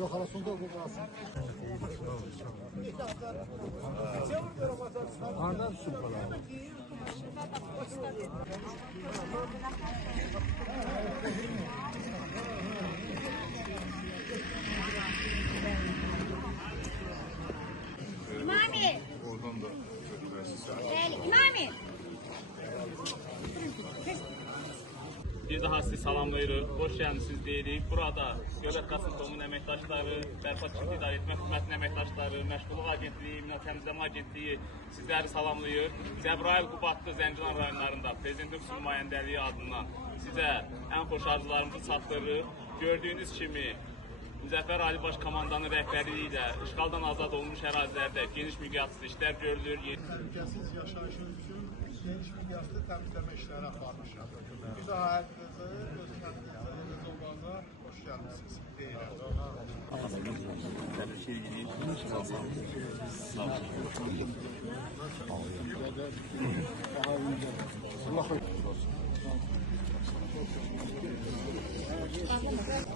Yok arasında bu kalsın. Ardan su falan. İmami. Oradan da Bəli, İmami. Bir daha sizi salamlayırıq, hoş gəldiniz deyirik. Burada Dövlət Qasım Tomun əməkdaşları, Bərpa Çiftlik İdarə Etmə Xidmətinin əməkdaşları, Məşğulluq Agentliyi, Mina Təmizləmə Agentliyi sizləri salamlayır. Cəbrayıl, Qubadlı, Zəngilan rayonlarında Prezidentin xüsusi nümayəndəliyi adından sizə ən xoş arzularımızı çatdırırıq. Gördüyünüz kimi Müzəffər Ali Baş Komandanın rəhbərliyi ilə işğaldan azad olunmuş ərazilərdə geniş miqyaslı işlər görülür. Təhlükəsiz yaşayışınız üçün geniş miqyaslı təmizləmə işləri aparmışam. İzahətinizi öz kəndinizə, obaza hoş gəlmişsiniz deyirəm. Allah